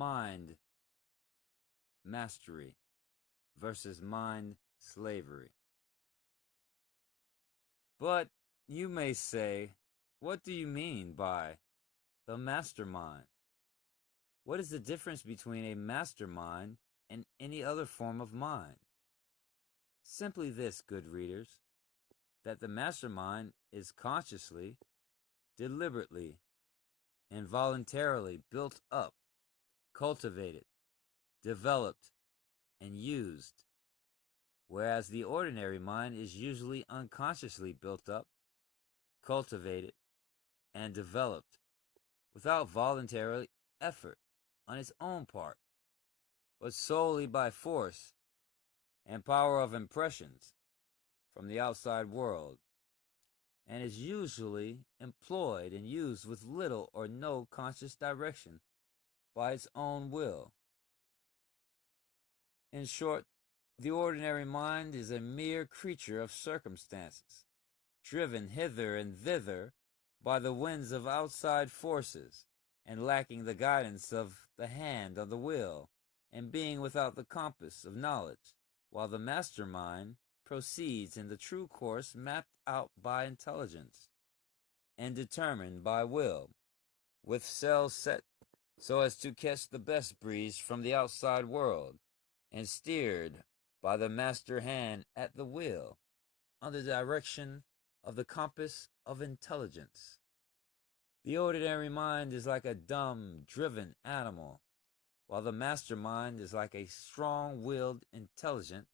mind mastery versus mind slavery. But you may say, what do you mean by the mastermind? What is the difference between a mastermind and any other form of mind? Simply this, good readers, that the mastermind is consciously, deliberately, and voluntarily built up, cultivated, developed, and used, whereas the ordinary mind is usually unconsciously built up, cultivated, and developed without voluntary effort on its own part, but solely by force and power of impressions from the outside world, and is usually employed and used with little or no conscious direction by its own will. In short, the ordinary mind is a mere creature of circumstances, driven hither and thither by the winds of outside forces, and lacking the guidance of the hand on the wheel, and being without the compass of knowledge, while the mastermind proceeds in the true course mapped out by intelligence and determined by will, with sails set so as to catch the best breeze from the outside world, and steered by the master hand at the wheel, under the direction of the compass of intelligence. The ordinary mind is like a dumb, driven animal, while the master mind is like a strong-willed, intelligent,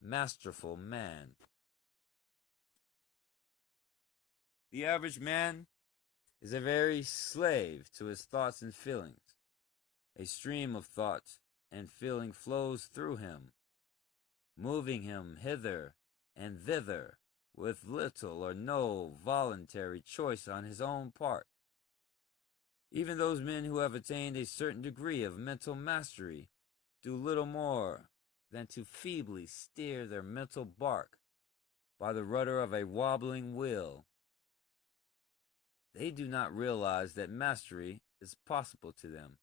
masterful man. The average man is a very slave to his thoughts and feelings. A stream of thought and feeling flows through him, moving him hither and thither with little or no voluntary choice on his own part. Even those men who have attained a certain degree of mental mastery do little more than to feebly steer their mental bark by the rudder of a wobbling wheel. They do not realize that mastery is possible to them.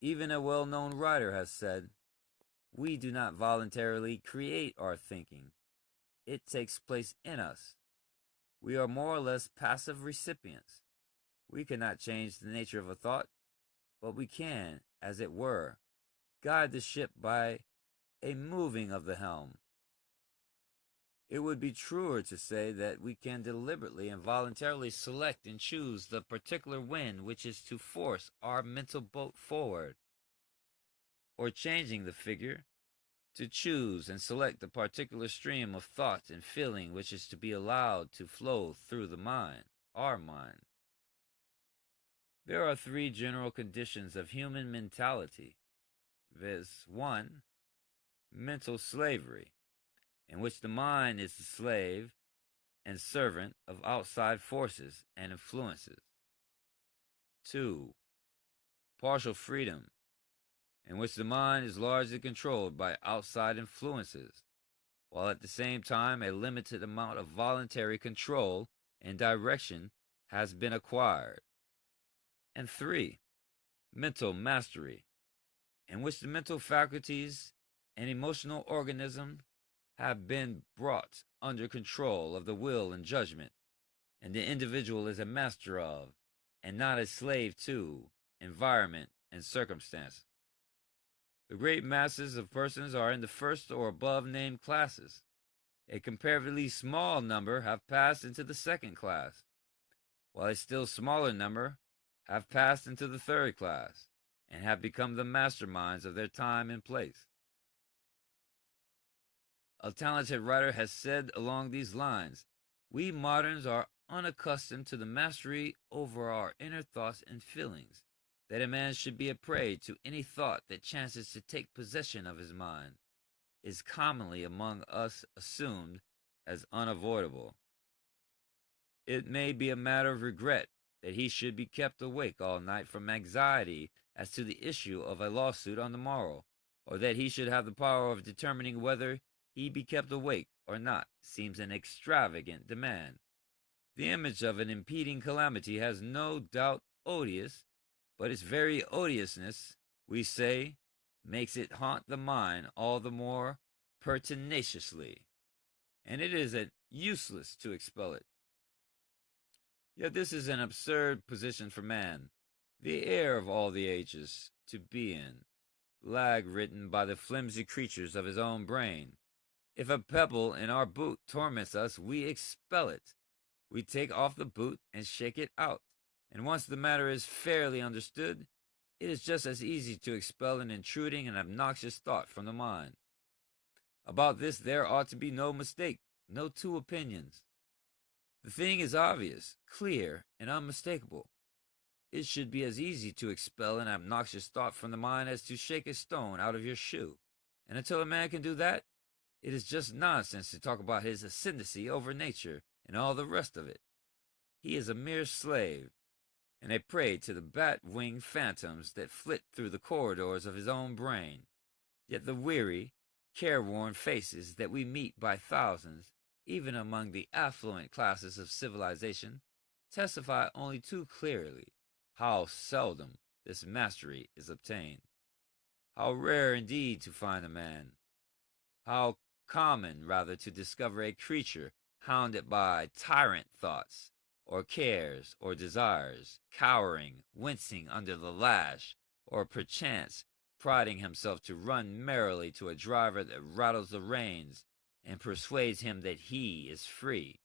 Even a well-known writer has said, "We do not voluntarily create our thinking. It takes place in us. We are more or less passive recipients. We cannot change the nature of a thought, but we can, as it were, guide the ship by a moving of the helm." It would be truer to say that we can deliberately and voluntarily select and choose the particular wind which is to force our mental boat forward, or changing the figure, to choose and select the particular stream of thought and feeling which is to be allowed to flow through the mind, our mind. There are three general conditions of human mentality, viz. 1. Mental slavery, in which the mind is the slave and servant of outside forces and influences. 2. Partial freedom, in which the mind is largely controlled by outside influences, while at the same time a limited amount of voluntary control and direction has been acquired. And 3. Mental mastery, in which the mental faculties and emotional organism have been brought under control of the will and judgment, and the individual is a master of, and not a slave to, environment and circumstance. The great masses of persons are in the first or above named classes. A comparatively small number have passed into the second class, while a still smaller number have passed into the third class, and have become the masterminds of their time and place. A talented writer has said along these lines, "We moderns are unaccustomed to the mastery over our inner thoughts and feelings. That a man should be a prey to any thought that chances to take possession of his mind is commonly among us assumed as unavoidable. It may be a matter of regret that he should be kept awake all night from anxiety as to the issue of a lawsuit on the morrow, or that he should have the power of determining whether he be kept awake or not, seems an extravagant demand. The image of an impending calamity has no doubt odious but its very odiousness, we say, makes it haunt the mind all the more pertinaciously, and it is useless to expel it. Yet this is an absurd position for man, the heir of all the ages, to be in, lag-ridden by the flimsy creatures of his own brain. If a pebble in our boot torments us, we expel it. We take off the boot and shake it out, and once the matter is fairly understood, it is just as easy to expel an intruding and obnoxious thought from the mind. About this there ought to be no mistake, no two opinions. The thing is obvious, clear, and unmistakable. It should be as easy to expel an obnoxious thought from the mind as to shake a stone out of your shoe. And until a man can do that, it is just nonsense to talk about his ascendancy over nature and all the rest of it. He is a mere slave, and a prey to the bat-winged phantoms that flit through the corridors of his own brain. Yet the weary, careworn faces that we meet by thousands, even among the affluent classes of civilization, testify only too clearly how seldom this mastery is obtained. How rare indeed to find a man. How common rather to discover a creature hounded by tyrant thoughts, or cares, or desires, cowering, wincing under the lash, or perchance priding himself to run merrily to a driver that rattles the reins and persuades him that he is free,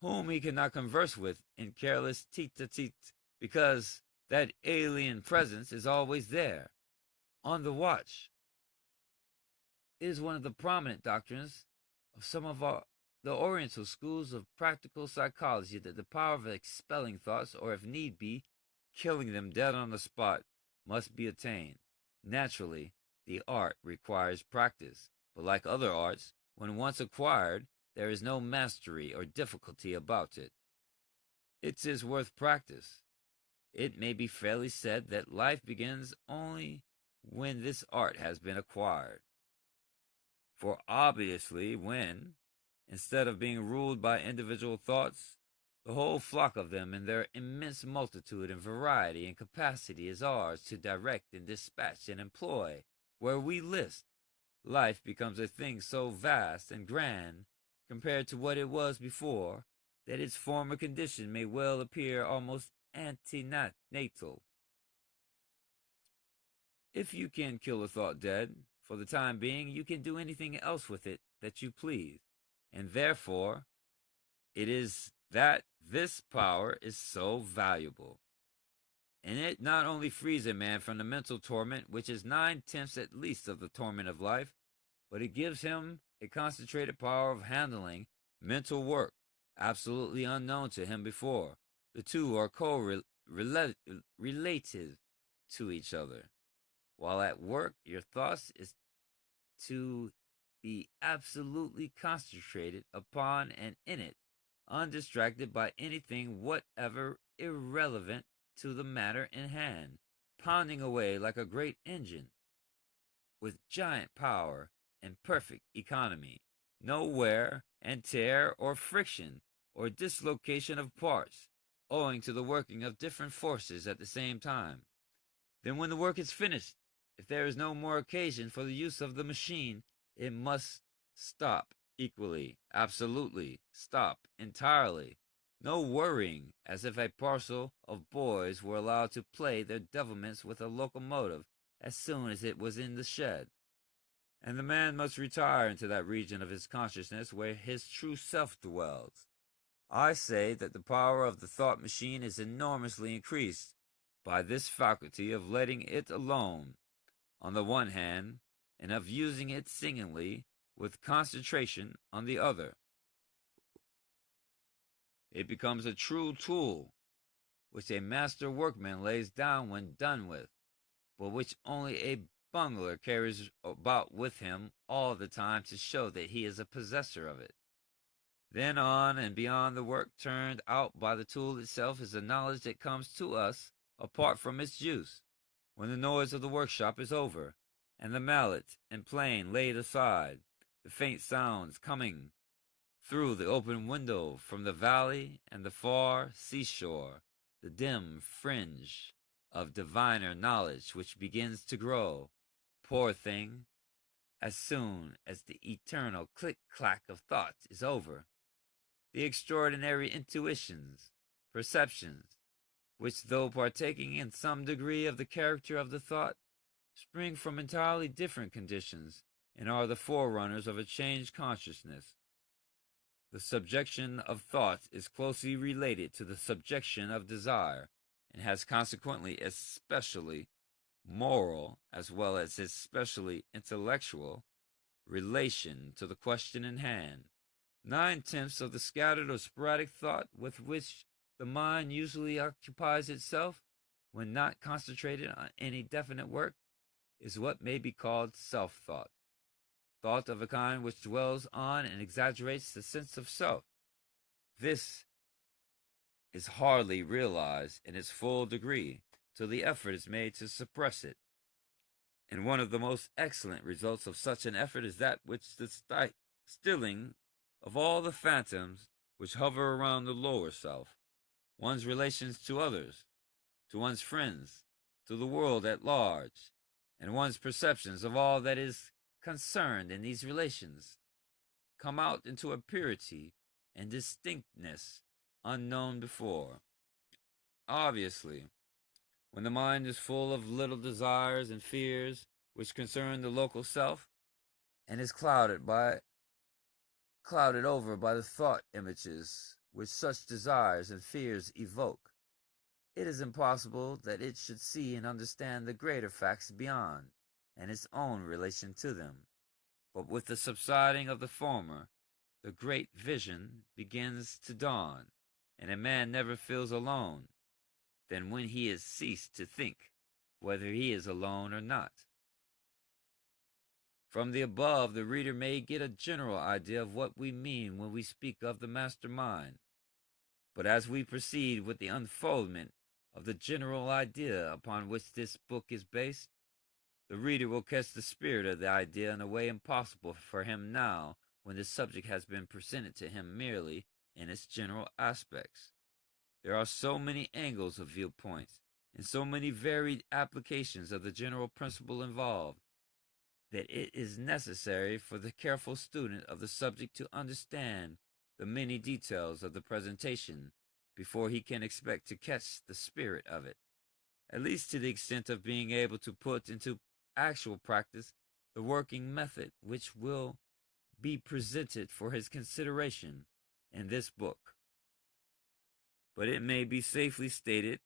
whom he cannot converse with in careless tete-a-tete, because that alien presence is always there, on the watch. It is one of the prominent doctrines of some of the Oriental schools of practical psychology that the power of expelling thoughts, or if need be, killing them dead on the spot, must be attained. Naturally, the art requires practice, but like other arts, when once acquired, there is no mastery or difficulty about it. It is worth practice. It may be fairly said that life begins only when this art has been acquired. For obviously, when, instead of being ruled by individual thoughts, the whole flock of them in their immense multitude and variety and capacity is ours to direct and dispatch and employ where we list, life becomes a thing so vast and grand compared to what it was before that its former condition may well appear almost antenatal. If you can kill a thought dead, for the time being, you can do anything else with it that you please, and therefore it is that this power is so valuable. And it not only frees a man from the mental torment, which is 9/10 at least of the torment of life, but it gives him a concentrated power of handling mental work, absolutely unknown to him before. The two are related to each other. While at work, your thoughts is to be absolutely concentrated upon and in it, undistracted by anything whatever irrelevant to the matter in hand, pounding away like a great engine, with giant power and perfect economy, no wear and tear or friction or dislocation of parts, owing to the working of different forces at the same time. Then when the work is finished, if there is no more occasion for the use of the machine, it must stop equally, absolutely, stop entirely. No worrying, as if a parcel of boys were allowed to play their devilments with a locomotive as soon as it was in the shed. And the man must retire into that region of his consciousness where his true self dwells. I say that the power of the thought machine is enormously increased by this faculty of letting it alone, on the one hand, and of using it singly with concentration on the other. It becomes a true tool, which a master workman lays down when done with, but which only a bungler carries about with him all the time to show that he is a possessor of it. Then on and beyond the work turned out by the tool itself is the knowledge that comes to us apart from its use, when the noise of the workshop is over, and the mallet and plane laid aside, the faint sounds coming through the open window from the valley and the far seashore, the dim fringe of diviner knowledge which begins to grow, poor thing, as soon as the eternal click-clack of thought is over. The extraordinary intuitions, perceptions, which, though partaking in some degree of the character of the thought, spring from entirely different conditions and are the forerunners of a changed consciousness. The subjection of thought is closely related to the subjection of desire, and has consequently especially moral as well as especially intellectual relation to the question in hand. 9/10 of the scattered or sporadic thought with which the mind usually occupies itself, when not concentrated on any definite work, is what may be called self-thought. Thought of a kind which dwells on and exaggerates the sense of self. This is hardly realized in its full degree till the effort is made to suppress it. And one of the most excellent results of such an effort is that which the stilling of all the phantoms which hover around the lower self, one's relations to others, to one's friends, to the world at large, and one's perceptions of all that is concerned in these relations, come out into a purity and distinctness unknown before. Obviously, when the mind is full of little desires and fears which concern the local self, and is clouded over by the thought images which such desires and fears evoke, it is impossible that it should see and understand the greater facts beyond, and its own relation to them. But with the subsiding of the former, the great vision begins to dawn, and a man never feels alone than when he has ceased to think whether he is alone or not. From the above, the reader may get a general idea of what we mean when we speak of the master mind. But as we proceed with the unfoldment of the general idea upon which this book is based, the reader will catch the spirit of the idea in a way impossible for him now, when the subject has been presented to him merely in its general aspects. There are so many angles of viewpoints, and so many varied applications of the general principle involved, that it is necessary for the careful student of the subject to understand the many details of the presentation before he can expect to catch the spirit of it, at least to the extent of being able to put into actual practice the working method which will be presented for his consideration in this book. But it may be safely stated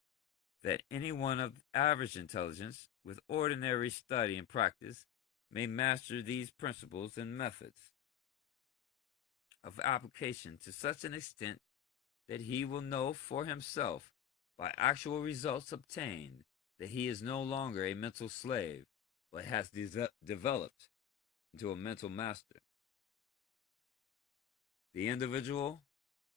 that anyone of average intelligence, with ordinary study and practice, may master these principles and methods of application to such an extent that he will know for himself, by actual results obtained, that he is no longer a mental slave, but has developed into a mental master. The individual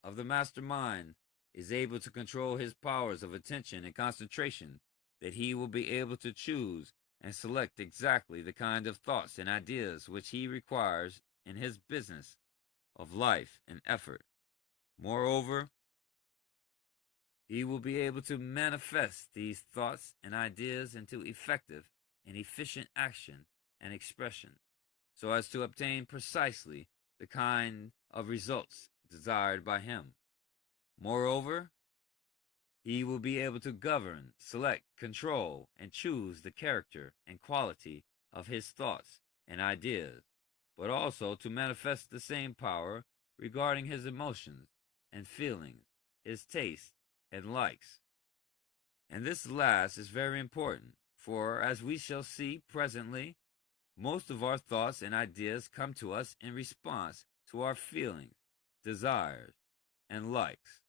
of the mastermind is able to control his powers of attention and concentration, that he will be able to choose and select exactly the kind of thoughts and ideas which he requires in his business of life and effort. Moreover, he will be able to manifest these thoughts and ideas into effective and efficient action and expression, so as to obtain precisely the kind of results desired by him. Moreover, he will be able to govern, select, control, and choose the character and quality of his thoughts and ideas, but also to manifest the same power regarding his emotions and feelings, his tastes and likes. And this last is very important, for, as we shall see presently, most of our thoughts and ideas come to us in response to our feelings, desires, and likes.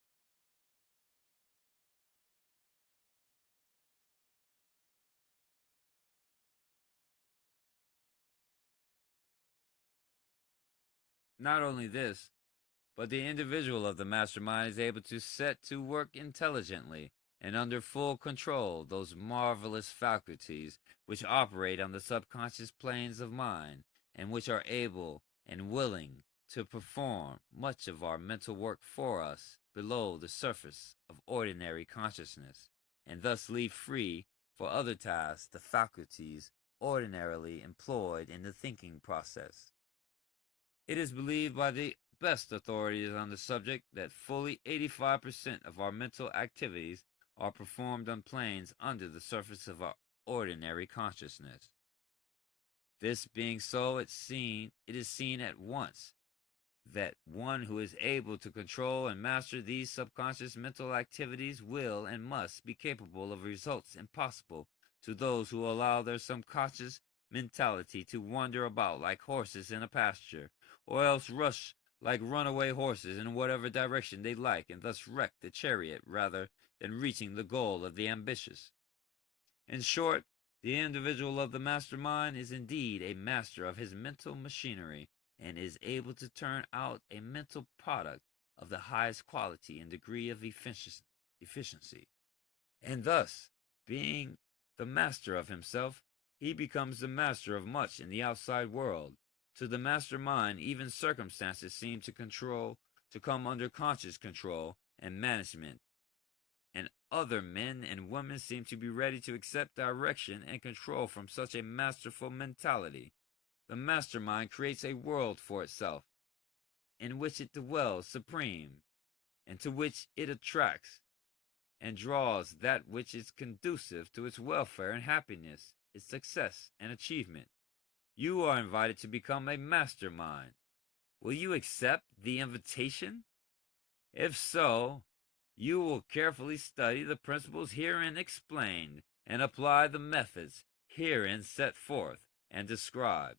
Not only this, but the individual of the mastermind is able to set to work intelligently and under full control those marvelous faculties which operate on the subconscious planes of mind, and which are able and willing to perform much of our mental work for us below the surface of ordinary consciousness. and thus leave free for other tasks the faculties ordinarily employed in the thinking process. It is believed by the best authorities on the subject that fully 85% of our mental activities are performed on planes under the surface of our ordinary consciousness. This being so, it is seen at once that one who is able to control and master these subconscious mental activities will and must be capable of results impossible to those who allow their subconscious mentality to wander about like horses in a pasture, or else rush like runaway horses in whatever direction they like, and thus wreck the chariot rather than reaching the goal of the ambitious. In short, the individual of the mastermind is indeed a master of his mental machinery, and is able to turn out a mental product of the highest quality and degree of efficiency. And thus, being the master of himself, he becomes the master of much in the outside world. To the mastermind, even circumstances seem to come under conscious control and management, and other men and women seem to be ready to accept direction and control from such a masterful mentality. The mastermind creates a world for itself, in which it dwells supreme, and to which it attracts and draws that which is conducive to its welfare and happiness, its success and achievement. You are invited to become a mastermind. Will you accept the invitation? If so, you will carefully study the principles herein explained and apply the methods herein set forth and described.